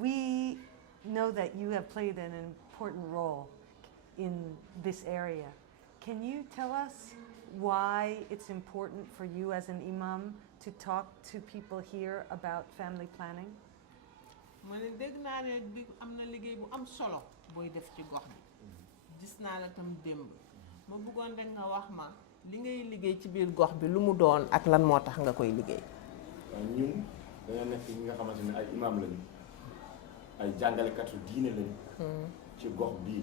We know that you have played an important role in this area. Can you tell us why it's important for you as an imam to talk to people here about family planning? ma ne dégg naa ne bi am na liggéey bu am solo booy def ci gox bi gis naa la tam démb ma bëggoon rek nga wax ma li ngay liggéey ci biir gox bi lu mu doon ak lan moo tax nga koy liggéey. ñun dañoo nekk ñi nga xamante ne ay imam lañu ay jàngalekatu diine lañu ci gox bii.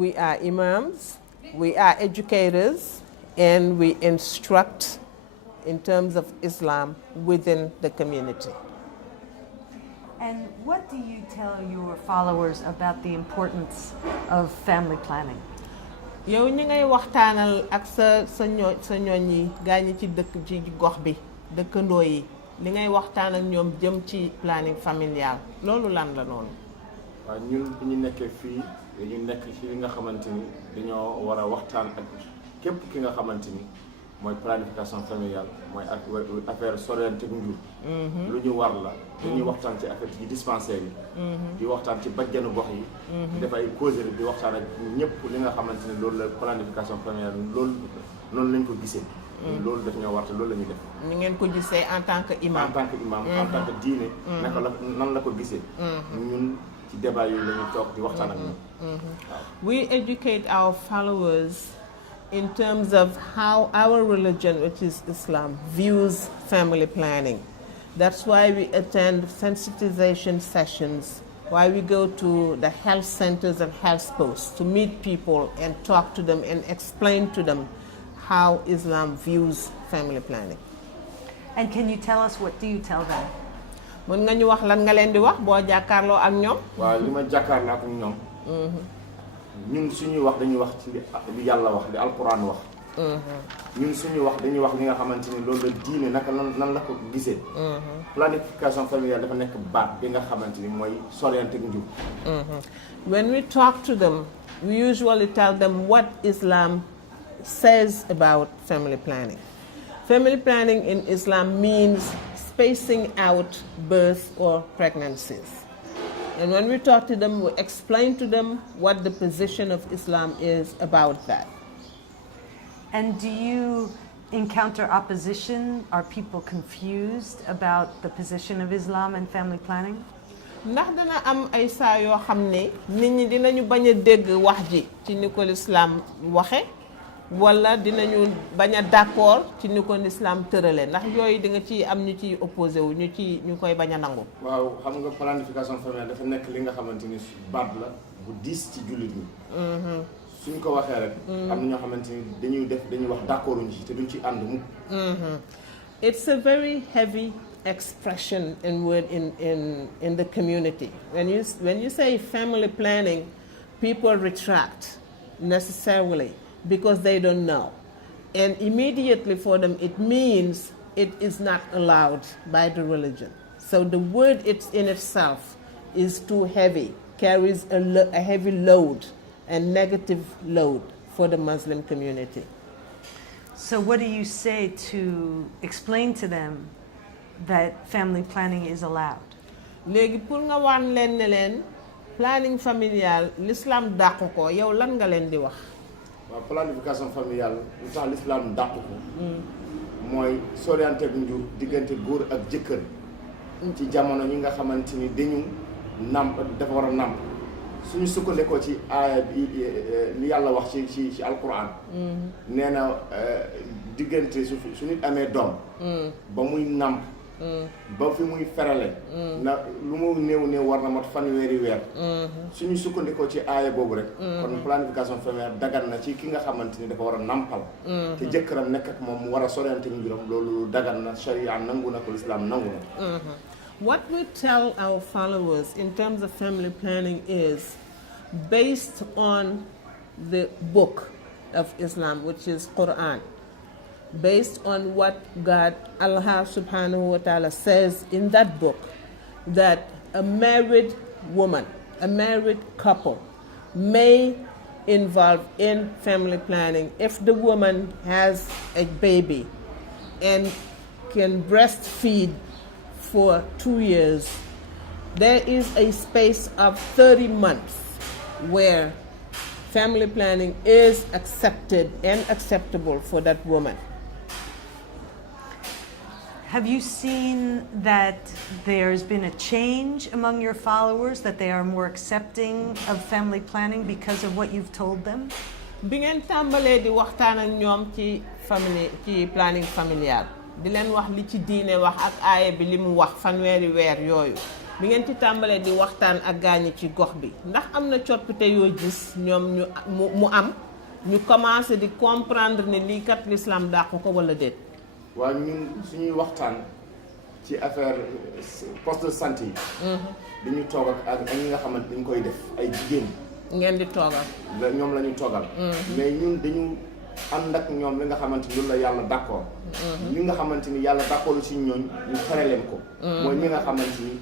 We are imams, we are educators, and we instruct in terms of Islam within the community. And what do you tell your followers about the importance of family planning? yow ñi ngay waxtaanal ak sa ñooñ yi gaañi ci dëkk ci gox bi dëkkandoo yi li ngay waxtaan ak ñoom jëm ci planning familial loolu lan la noonu. waaw ñun bu ñu nekkee fii dañu nekk ci li nga xamante ni dañoo war a waxtaan ak képp ki nga xamante ni mooy planification familiale mooy ak affaire sorente ak njur lu ñu war la dañuy waxtaan ci affaire ci dispensaire yi di waxtaan ci bajjanu gox yi di def ay causerie di waxtaan ak ñëpp li nga xamante ni loolu la planification familiale loolu noonu lañ ko gisee loolu daf ñoo war te loolu la ñuy def ni ngeen ko gisee en tant que imam en tant que imam en tant que diine naka la nan la ko gisee ñun ci débat yi la ñuy toog di waxtaan ak ñoom. We educate our followers in terms of how our religion, which is Islam, views family planning. That's why we attend sensitization sessions, why we go to the health centers and health posts to meet people and talk to them and explain to them how Islam views family planning. And can you tell us, what do you tell them? mën nga ñu wax lan nga leen di wax boo jàkkaarloo ak ñoom. waaw li ma jàkkaarloo ak ñoom. ñun suñuy wax dañuy wax ci li yàlla wax li alquran wax. ñun suñuy wax dañuy wax li nga xamante ni loolu la diine naka nan la ko gisee. planification familiale dafa nekk baat bi nga xamante ni mooy soriyante ak njub. When we talk to them, we usually tell them what Islam says about family planning. Family planning in Islam means spacing out birth or pregnancies. And when we talk to them, we explain to them what the position of Islam is about that. And do you encounter opposition? Are people confused about the position of Islam and family planning? ndax dana am ay saa yoo xam ne nit ñi dinañu bañ a dégg wax ji ci ni ko l'islam waxe wala dinañu bañ a d'accord ci ni ko l'islam tërale ndax yooyu di nga ci am ñu ciy opposé wu ñu koy bañ a nangu. waaw xam nga planification familiale dafa nekk li nga xamante ni baat la bu diis ci jullit ñi. suñ ko waxee rek. am na ñoo xamante ni dañuy wax d'accord uñu ci te duñ ci ànd mukk. It's a very heavy expression and word in the community. When you say family planning, people retract necessarily because they don't know. And immediately for them it means it is not allowed by the religion. So the word in itself is too heavy, carries a heavy load and negative load for the Muslim community. So what do you say to explain to them that family planning is allowed? léegi pour nga wan leen ne leen planning familial l'islam dàqu ko yow lan nga leen di wax. waaw planification familiale lu tax l'islam dàqu ko. mooy soriante ak njur diggante góor ak jëkkër. ci jamono ñi nga xamante ni dañu nàmp dafa war a nàmp suñu sukkandikoo ci aaya bi li yàlla wax ci alquran. nee na diggante su nit amee doom. ba muy nàmp. ba fi muy ferale na lu mu néew war na mat fanweeri weer suñu sukkandikoo ci aaya boobu rek kon planification familiale dagan na ci ki nga xamante ni dafa war a nampal te jëkkëram nekk ak moom mu war a sorante mbiram loolu dagan na sharia nangu na ko l'islam nangu na. What we tell our followers in terms of family planning is based on the book of Islam, which is Quran. Based on what God, Allah subhanahu wa ta'ala says in that book, that a married woman, a married couple may involve in family planning if the woman has a baby and can breastfeed for 2 years there is a space of 30 months where family planning is accepted and acceptable for that woman. Have you seen that there's been a change among your followers, that they are more accepting of family planning because of what you've told them? Bi ngeen tàmbalee di waxtaan ak ñoom ci planning familial di leen wax li ci diine wax ak aaya bi li mu wax fanweeri weer yooyu bi ngeen ci tàmbalee di waxtaan ak gaañi ci gox bi ndax am na coppite yoo gis ñoom mu am ñu commencé di comprendre ne lii kat l'islam dàqu ko wala déet. waaw ñun suñuy waxtaan ci affaire poste de santé yi. dañu toog ak ñi nga xamante dañ koy def ay jigéen. ngeen di toogal. ñoom la ñu toogal. mais ñun dañu ànd ak ñoom li nga xamante ni loolu la yàlla d'accord. ñi nga xamante ni yàlla d'accord ci ñooñ ñu tere leen ko. mooy ñi nga xamante ni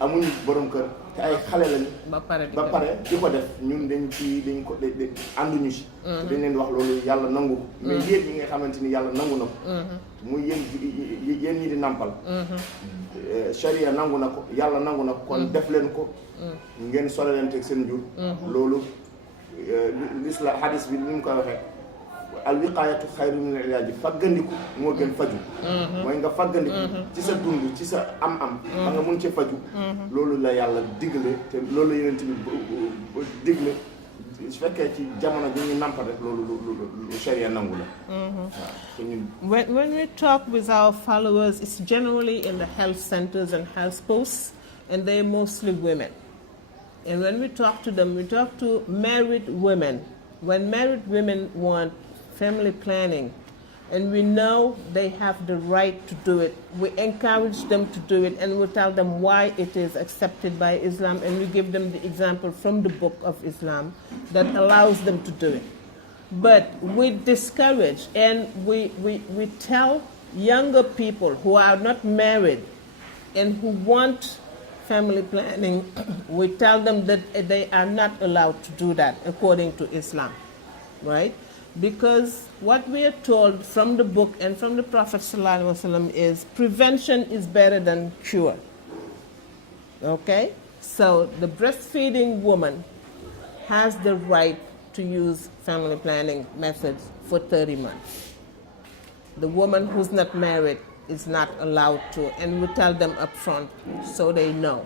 amuñu borom kër te ay xale lañu. ba pare di ko def ñun dañ ko ànduñu ci. dañ leen di wax loolu yàlla nangu ko. mais yéen ñi nga xamante ni yàlla nangu na ko. muy yéen ñi di nampal. sharia nangu na ko yàlla nangu na ko kon def leen ko. ngeen solo leen teg seen jur. loolu l'islam hadis bi ni mu koy waxee al wiqaayatu xayru min al ilaaji faggandiku moo gën faju. mooy nga faggandiku ci sa dund ci sa am-am. ba nga mun ci faju. loolu la yàlla digle te loolu la yeneen tamit digle su fekkee ci jamono ji ñu nampal rek loolu lu sharia nangu la. When we talk with our followers, it's generally in the health centers and health posts, and they're mostly women. And when we talk to them, we talk to married women. When married women want family planning, and we know they have the right to do it, we encourage them to do it, and we tell them why it is accepted by Islam, and we give them the example from the book of Islam that allows them to do it. But we discourage and we tell younger people who are not married and who want family planning, we tell them that they are not allowed to do that according to Islam, right? Because what we are told from the book and from the Prophet ﷺ is prevention is better than cure. Okay? So the breastfeeding woman has the right to use family planning methods for 30 months. The woman who's not married is not allowed to, and we tell them up front so they know.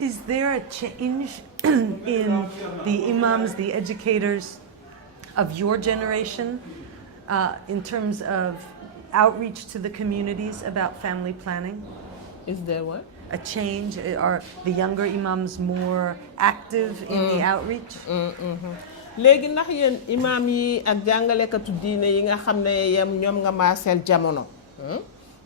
Is there a change in the imams, the educators of your generation in terms of outreach to the communities about family planning? Is there what? A change? Are the younger imams more active in the outreach? léegi ndax yéen imam yi ak jàngalekatu diine yi nga xam ne ñoom nga maaseel jamono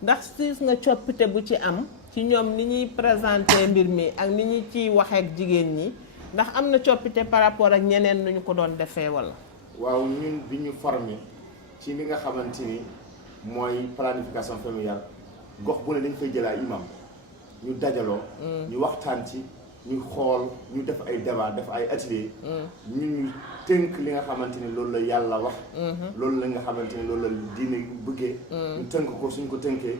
ndax siis nga coppite bu ci am ci ñoom ni ñuy présenter mbir mi ak ni ñuy ciy waxee ak jigéen ñi ndax am na coppite par rapport ak ñeneen nu ñu ko doon defee wala. waaw ñun bi ñu formé ci li nga xamante ni mooy planification familiale gox bu ne dañ fay jël ay imam ñu dajaloo. ñu waxtaan ci ñu xool ñu def ay débat def ay atelier ñu tënk li nga xamante ni loolu la yàlla wax. loolu la nga xamante ni loolu la diine bëggee. ñu tënk ko suñ ko tënkee.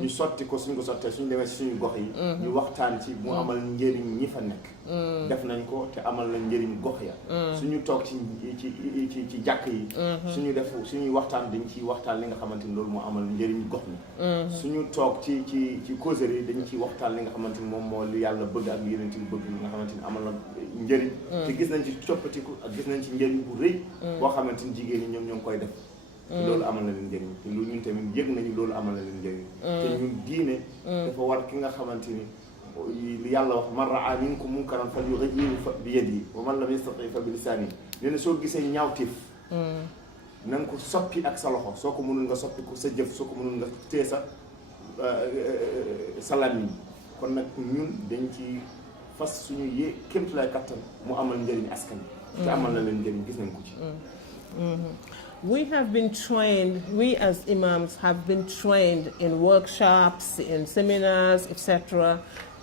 ñu sotti ko suñ ko sottee suñ demee si suñu gox yi. ñu waxtaan ci mu amal njëriñ ñi fa nekk. def nañ ko te amal na njëriñ gox ya. suñu toog ci jàkk yi. suñuy waxtaan dañ ciy waxtaan li nga xamante ni loolu moo amal njëriñ gox mi. suñu toog ci causerie dañ ciy waxtaan li nga xamante ni moom moo li yàlla bëgg ak yeneen ci bëgg li nga xamante ni amal na njëriñ. te gis nañ ci coppatiku ak gis nañ ci njëriñ bu rëy boo xamante ni jigéen ñi ñoom ñoo ngi koy def te loolu amal na leen njëriñ te loolu ñun tamit yëg nañu loolu amal na leen njëriñ te ñun diine dafa war ki nga xamante ni li yàlla wax man raa minkum munkaran falyughayyirhu bi yadihi wa man lam yastati' fa bi lisaanihi nee na soo gisee ñaawteef na nga ko soppi ak sa loxo soo ko mënul nga soppi ko sa jëf soo ko mënul nga téye sa làmmiñ kon nag ñun dañ ci fas suñu kéemtulaay kattan mu amal njëriñ askan te amal na leen njëriñ gis nañ ko ci. We have been trained, we as imams have been trained in workshops, in seminars, etc.,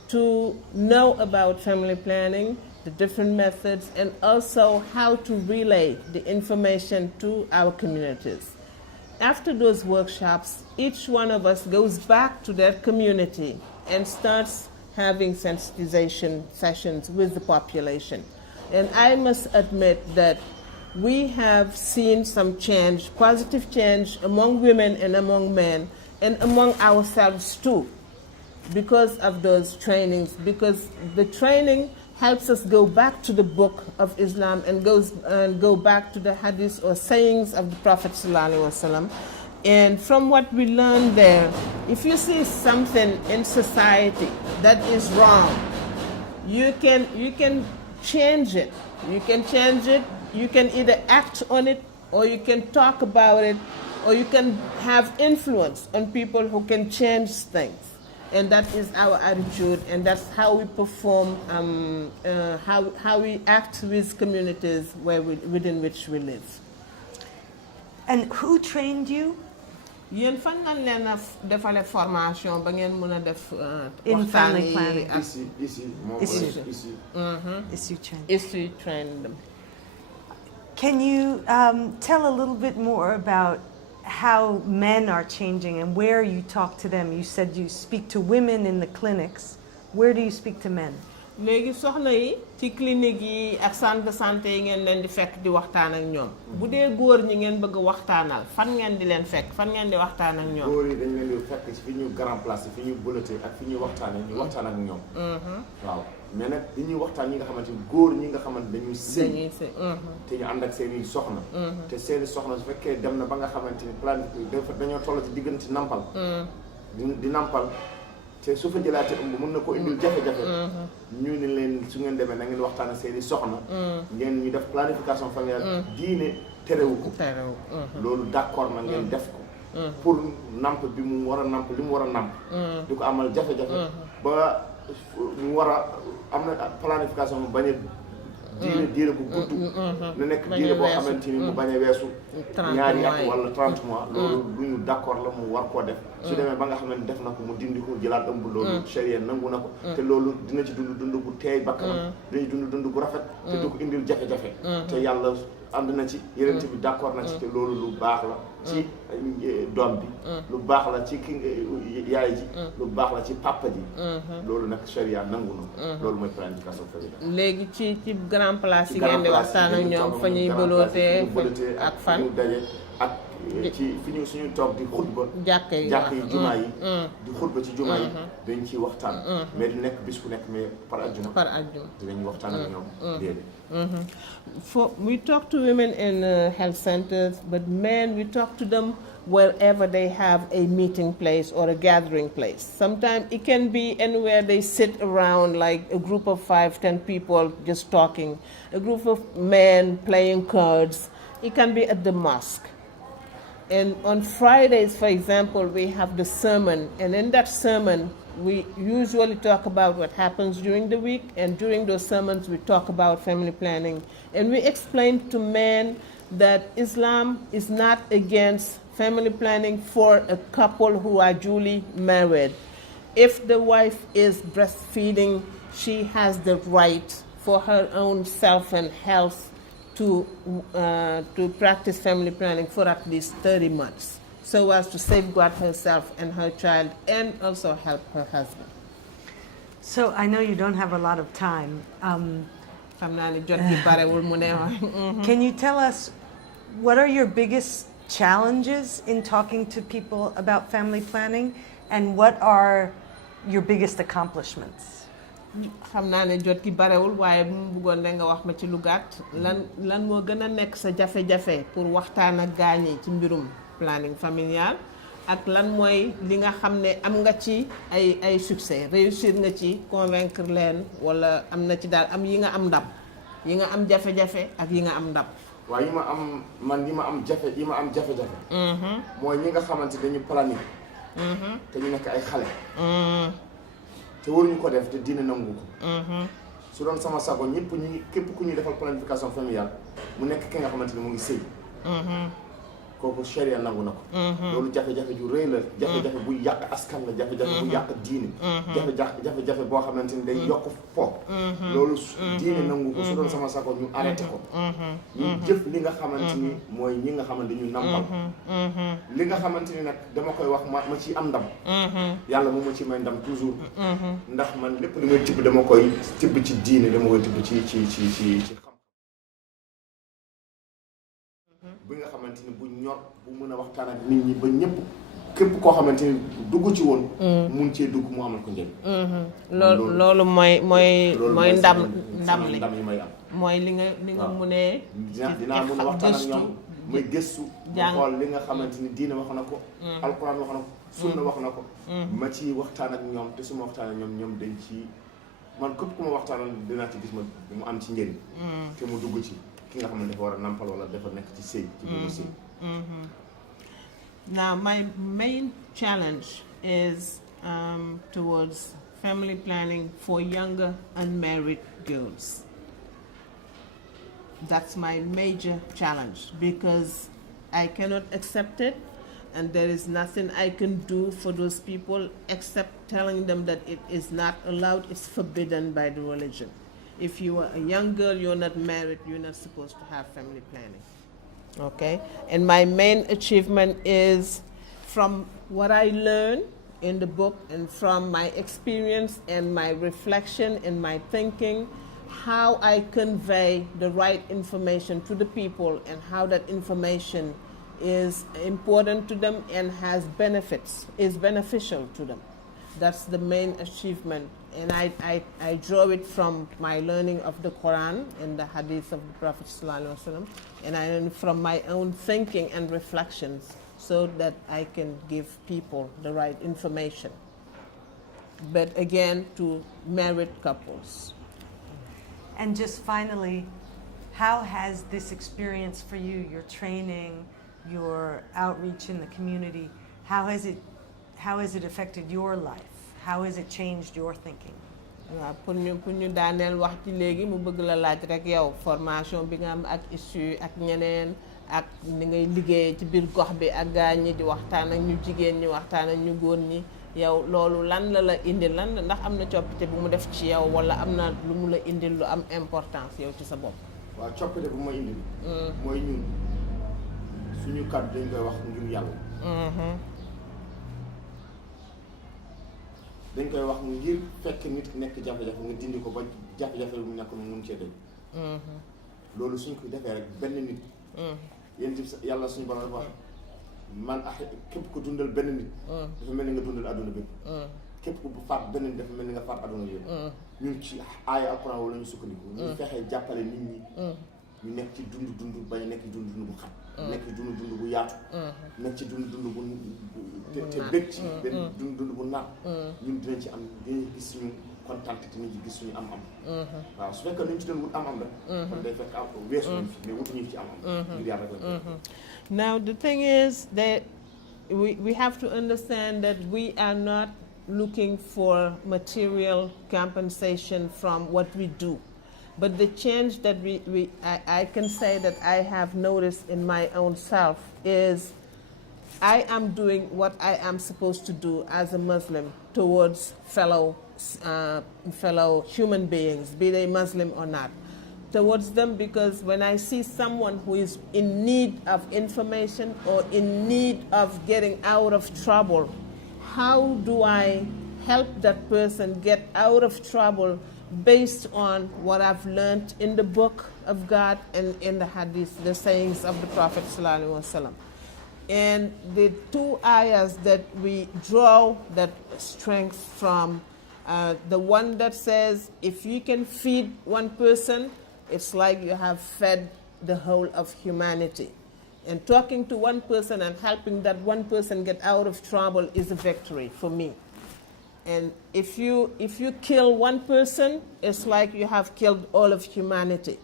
to know about family planning, the different methods, and also how to relay the information to our communities. After those workshops, each one of us goes back to their community and starts having sensitization sessions with the population. And I must admit that we have seen some change, positive change among women and among men and among ourselves too, because of those trainings, because the training helps us go back to the book of Islam and go back to the hadiths or sayings of the Prophet ﷺ. And from what we learn there, if you see something in society that is wrong, you can change it. You can change it. You can either act on it, or you can talk about it, or you can have influence on people who can change things. And that is our attitude, and that's how we perform, how we act with communities within which we live. And who trained you? Yéen fan nga leen a defale formation ba ngeen mën a def In family planning. Issue trained them. Can you tell a little bit more about how men are changing and where you talk to them? You said you speak to women in the clinics. Where do you speak to men? léegi soxna yi ci clinique yi ak centre de santé yi ngeen leen di fekk di waxtaan ak ñoom bu dee góor ñi ngeen bëgg waxtaanal fan ngeen di leen fekk fan ngeen di waxtaan ak ñoom. góor yi dañ leen di fekk ci fi ñu grand place fi ñu bëlëte ak fi ñuy waxtaanee ñu waxtaan ak ñoom. waaw mais nag dañuy waxtaan ñi nga xamante ni góor ñi nga xamante dañuy sëy te ñu ànd ak seen i soxna. te seen i soxna su fekkee dem na ba nga xamante ni plan dañoo toll ci diggante nampal. di nampal. te su fa jëlaatee ëmb mën na ko indil jafe-jafe. ñu ne leen su ngeen demee na ngeen waxtaan ak seen i soxna. ngeen ñu def planification familiale. diine terewu ko. loolu d'accord na ngeen def ko. pour namp bi mu war a namp li mu war a namp. di ko amal jafe-jafe. ba mu war a am na planification mu bañ a diire bu gudd. na nekk diire boo xamante ni mu bañ a weesu. ñaari at wala 30 mois. loolu lu ñu d'accord la mu war koo def. su demee ba nga xam ne def na ko mu dindi ko jëlaat ëmb loolu charia nangu na ko te loolu dina ci dund bu teey bakkanam dina ci dund bu rafet te du ko indil jafe-jafe te yàlla ànd na ci yeneen bi d'accord na ci te loolu lu baax la ci doom bi lu baax la ci ki yaay ji lu baax la ci papa ji loolu nag charia nangu na ko loolu mooy planification familiale léegi ci grand place yi ngeen di waxtaan ak ñoom fa ñuy bëlootee ak fan daje ak ci fi ñu suñu toog di xutba jàkk yi jumaa yi di xutba ci jumaa yi dañ ciy waxtaan mais du nekk bis ku nekk mais par àjjuma dinañ waxtaan ak ñoom For we talk to women in health centers, but men we talk to them wherever they have a meeting place or a gathering place. Sometimes it can be anywhere they sit around, like a group of 5-10 people just talking, a group of men playing cards. It can be at the mosque. And on Fridays, for example, we have the sermon, and in that sermon, we usually talk about what happens during the week, and during those sermons, we talk about family planning. And we explain to men that Islam is not against family planning for a couple who are duly married. If the wife is breastfeeding, she has the right for her own self and health to practice family planning for at least 30 months, so as to safeguard herself and her child and also help her husband. So I know you don't have a lot of time. Can you tell us what are your biggest challenges in talking to people about family planning, and what are your biggest accomplishments? xam naa ne jot ki barewul waaye bu mu bëggoon da nga wax ma ci lu gàtt lan moo gën a nekk sa jafe-jafe pour waxtaan ak gaañ yi ci mbirum planning familial, ak lan mooy li nga xam ne am nga ci ay succès, réussir nga ci convaincre leen, wala am na ci daal am yi nga am ndam, yi nga am jafe-jafe ak yi nga am ndam. waaw yi ma am jafe-jafe mooy ñi nga xamante dañu planning te ñu nekk ay xale te waruñu ko def te diine nangu ko. su doon sama sago képp ku ñuy defal planification familiale mu nekk ki nga xamante ni mu ngi sëy kooku sharia nangu na ko loolu jafe-jafe ju rëy la jafe-jafe buy yàq askan la jafe-jafe bu yàq diine jafe-jafe boo xamante ni day yokk po loolu diine nangu ko su doon sama sako ñu arrêté ko ñu jëf li nga xamante ni mooy ñi nga xamante ñu nampal li nga xamante ni nag dama koy wax ma ci am ndam yàlla moom ma ci may ndam toujours ndax man lépp li may tibb dama koy tibb ci diine dama koy tibb ci xam bi nga xamante ni bu ñor bu mën a waxtaan ak nit ñi ba ñëpp képp koo xamante ni dugg ci woon mun cee dugg mu amal ko njëriñ loolu mooy ndam li yi may am mooy li nga mu ne dinaa mën a waxtaan ak ñoom may gëstu ma xool li nga xamante ni diine wax na ko alquran wax na ko sunna wax na ko ma ci waxtaan ak ñoom te su ma waxtaan ak ñoom dañ ci man képp ku ma waxtaanal dinaa ci gis mu am ci njëriñ te mu dugg ci ki nga xam ne dafa war a nampal wala dafa nekk ci sëy ci biir sëy. Now my main challenge is towards family planning for younger unmarried girls. That's my major challenge because I cannot accept it and there is nothing I can do for those people except telling them that it is not allowed, it's forbidden by the religion. If you are a young girl, you're not married, you're not supposed to have family planning. Okay? And my main achievement is from what I learned in the book and from my experience and my reflection and my thinking, how I convey the right information to the people and how that information is important to them and has benefits, is beneficial to them. That's the main achievement. And I draw it from my learning of the Quran and the hadith of the Prophet ﷺ, and I learn from my own thinking and reflections so that I can give people the right information. But again, to married couples. And just finally, how has this experience for you, your training, your outreach in the community, how has it affected your life? How has it changed your thinking? waaw pour ñu daaneel wax ci léegi mu bëgg la laaj rek yow formation bi nga am ak issue ak ñeneen ak ni ngay liggéeyee ci biir gox bi ak gaa ñi di waxtaan ak ñu jigéen ñi waxtaan ak ñu góor ñi yow loolu lan la indil lan ndax am na coppite bu mu def ci yow wala am na lu mu la indil lu am importance yow ci sa bopp. waaw coppite bu ma indil. mooy ñun suñu kàddu dañ koy wax ngir yàlla. dañ koy wax ngir fekk nit nekk jafe-jafe nga dindi ko ba jafe-jafe bu nekk mu mun cee dëgg. loolu suñ ko defee rek benn nit. yéen tamit yàlla suñu borom dafa wax man képp ku dundal benn nit. dafa mel ni nga dundal adduna bépp. képp ku faat benn nit dafa mel ni nga faat adduna yëpp. ñun ci aaya alquran wala ñu sukkandiku. ñu fexee jàppale nit ñi. ñu nekk ci dund bañ nekk ci dund bu xat. nekk ci dund bu yaatu. nekk ci dund bu te bëgg ci benn dund bu naat. ñun dinañ ci am dinañ gis suñu kontaan te dinañ ci gis suñu am-am. waaw su fekkee luñ ci doon wut am-am rek. kon day fekk am weesu nañ fi mais wutuñu ci am-am. ngir yàlla rek. Now the thing is that we have to understand that we are not looking for material compensation from what we do. But the change that I can say that I have noticed in my own self is I am doing what I am supposed to do as a Muslim towards fellow human beings, be they Muslim or not, towards them, because when I see someone who is in need of information or in need of getting out of trouble, how do I help that person get out of trouble based on what I've learned in the book of God and in the hadith, the sayings of the Prophet ﷺ. And the two ayahs that we draw that strength from, the one that says, if you can feed one person, it's like you have fed the whole of humanity. And talking to one person and helping that one person get out of trouble is a victory for me. And if you kill one person, it's like you have killed all of humanity.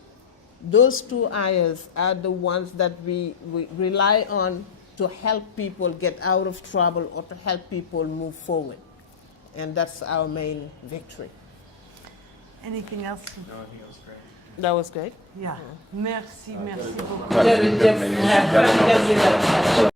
Those two ayahs are the ones that we rely on to help people get out of trouble or to help people move forward. And that's our main victory. Anything else? No, I think that was great. That was great. Yeah. Merci beaucoup. Jërëjëf.